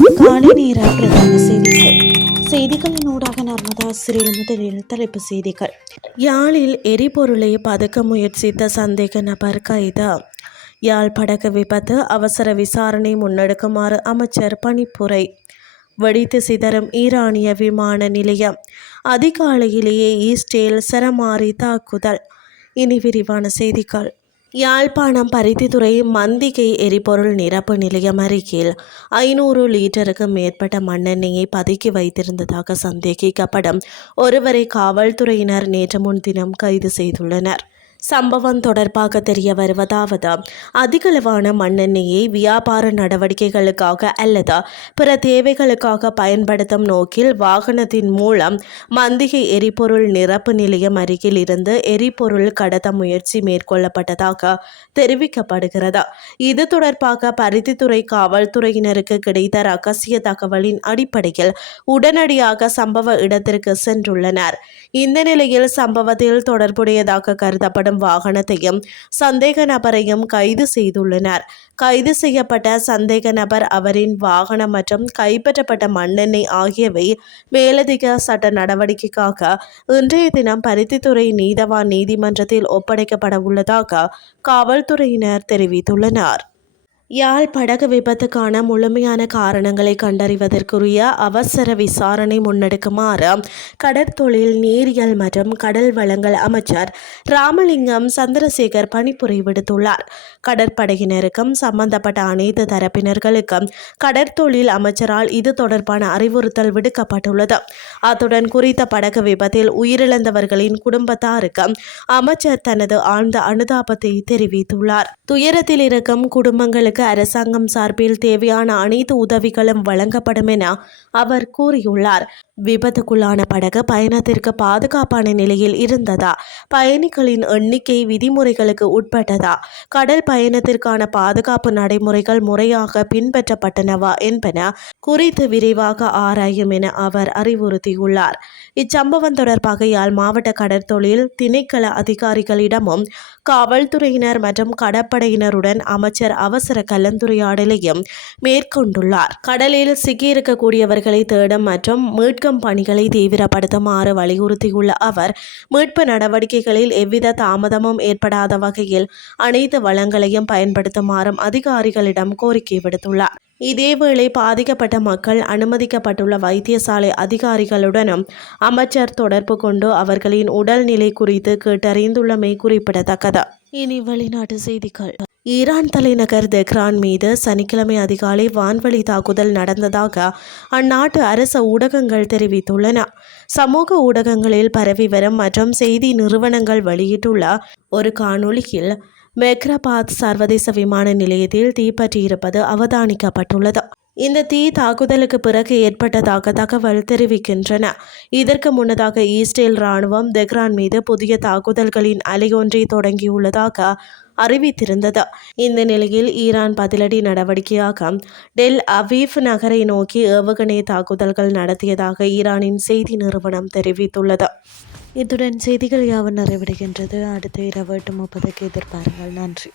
காலை நேர பிரதான செய்திகள். செய்திகளின் ஊடாக நர்மதா சிறில் முதலில் தலைப்பு செய்திகள். யாழில் எரிபொருளை பதுக்க முயற்சித்த சந்தேக நபர் கைது. யாழ் படகு விபத்து அவசர விசாரணை முன்னெடுக்குமாறு அமைச்சர் பணிப்புரை. வெடித்து சிதறும் ஈரானிய விமான நிலையம். அதிகாலையிலேயே ஈஸ்டேல் சரமாரி தாக்குதல். இனி விரிவான செய்திகள். யாழ்ப்பாணம் பருத்தித்துறை மந்திகை எரிபொருள் நிரப்பு நிலையம் அருகில் 500 லிட்டருக்கு மேற்பட்ட மண்ணெண்ணெயை பதுக்கி வைத்திருந்ததாக சந்தேகிக்கப்படும் ஒருவரை காவல்துறையினர் நேற்று முன்தினம் கைது செய்துள்ளனர். சம்பவம் தொடர்பாக தெரிய வருவதாவது, அதிகளவான மண்ணெண்ணெயை வியாபார நடவடிக்கைகளுக்காக அல்லது பிற தேவைகளுக்காக பயன்படுத்தும் நோக்கில் வாகனத்தின் மூலம் மந்திகை எரிபொருள் நிரப்பு நிலையம் அருகில் இருந்து எரிபொருள் கடத்த முயற்சி மேற்கொள்ளப்பட்டதாக தெரிவிக்கப்படுகிறது. இது தொடர்பாக பருத்தித்துறை காவல்துறையினருக்கு கிடைத்த ரகசிய தகவலின் அடிப்படையில் உடனடியாக சம்பவ இடத்திற்கு சென்றுள்ளனர். இந்த நிலையில் சம்பவத்தில் தொடர்புடையதாக கருதப்படும் வாகனத்தையும் சந்தேக நபரையும் கைது செய்துள்ளனர். கைது செய்யப்பட்ட சந்தேக நபர், அவரின் வாகனம் மற்றும் கைப்பற்றப்பட்ட மண்ணெண்ணெய் ஆகியவை மேலதிக சட்ட நடவடிக்கைக்காக இன்றைய தினம் பருத்தித்துறை நீதவான் நீதிமன்றத்தில் ஒப்படைக்கப்பட உள்ளதாக காவல்துறையினர் தெரிவித்துள்ளனர். யாழ் படகு விபத்துக்கான முழுமையான காரணங்களை கண்டறிவதற்குரிய அவசர விசாரணை முன்னெடுக்குமாறு கடற்தொழில் நீரியல் மற்றும் கடல் வளங்கள் அமைச்சர் ராமலிங்கம் சந்திரசேகர் பணிப்புரை விடுத்துள்ளார். கடற்படையினருக்கும் சம்பந்தப்பட்ட அனைத்து தரப்பினர்களுக்கும் கடற்தொழில் அமைச்சரால் இது தொடர்பான அறிவுறுத்தல் விடுக்கப்பட்டுள்ளது. அத்துடன் குறித்த படகு விபத்தில் உயிரிழந்தவர்களின் குடும்பத்தாருக்கு அமைச்சர் தனது ஆழ்ந்த அனுதாபத்தை தெரிவித்துள்ளார். துயரத்தில் இருக்கும் குடும்பங்களுக்கு அரசாங்கம் சார்பில் தேவையான அனைத்து உதவிகளும் வழங்கப்படும் என அவர் கூறியுள்ளார். விபத்துக்குள்ளான படகு பயணத்திற்கு பாதுகாப்பான நிலையில் இருந்ததா, பயணிகளின் எண்ணிக்கை விதிமுறைகளுக்கு உட்பட்டதா, கடல் பயணத்திற்கான பாதுகாப்பு நடைமுறைகள் முறையாக பின்பற்றப்பட்டனவா என்பன குறித்து விரைவாக ஆராயும் என அவர் அறிவுறுத்தியுள்ளார். இச்சம்பவம் தொடர்பாக யாழ் மாவட்ட கடற்தொழில் திணைக்கள அதிகாரிகளிடமும் காவல்துறையினர் மற்றும் கடற்படையினருடன் அமைச்சர் அவசர கலந்துரையாடலையும் மேற்கொண்டுள்ளார். கடலில் சிக்கியிருக்கக்கூடியவர்களை தேடும் மற்றும் மீட்கும் பணிகளை தீவிரப்படுத்துமாறு வலியுறுத்தியுள்ள அவர், மீட்பு நடவடிக்கைகளில் எவ்வித தாமதமும் ஏற்படாத வகையில் அனைத்து வளங்களையும் பயன்படுத்துமாறும் அதிகாரிகளிடம் கோரிக்கை விடுத்துள்ளார். இதேவேளை பாதிக்கப்பட்ட மக்கள் அனுமதிக்கப்பட்டுள்ள வைத்தியசாலை அதிகாரிகளுடனும் அமைச்சர் தொடர்பு கொண்டு அவர்களின் உடல்நிலை குறித்து கேட்டறிந்துள்ளமை குறிப்பிடத்தக்கது. இனி வெளிநாட்டு செய்திகள். ஈரான் தலைநகர் தெஹ்ரான் மீது சனிக்கிழமை அதிகாலை வான்வழி தாக்குதல் நடந்ததாக அந்நாட்டு அரச ஊடகங்கள் தெரிவித்துள்ளன. சமூக ஊடகங்களில் பரவி வரும் மற்றும் செய்தி நிறுவனங்கள் வெளியிட்டுள்ள ஒரு காணொளியில் மெக்ரபாத் சர்வதேச விமான நிலையத்தில் தீப்பற்றியிருப்பது அவதானிக்கப்பட்டுள்ளது. இந்த தீ தாக்குதலுக்கு பிறகு ஏற்பட்டதாக தகவல் தெரிவிக்கின்றன. இதற்கு முன்னதாக ஈஸ்ரேல் இராணுவம் தெஹ்ரான் மீது புதிய தாக்குதல்களின் அலையொன்றை தொடங்கியுள்ளதாக அறிவித்திருந்தது. இந்த நிலையில் ஈரான் பதிலடி நடவடிக்கையாக டெல் அவீவ் நகரை நோக்கி ஏவுகணை தாக்குதல்கள் நடத்தியதாக ஈரானின் செய்தி நிறுவனம் தெரிவித்துள்ளது. இத்துடன் செய்திகள் யாவும் நிறைவடைகின்றது. அடுத்த இரவு 8:30 எதிர்பாருங்கள். நன்றி.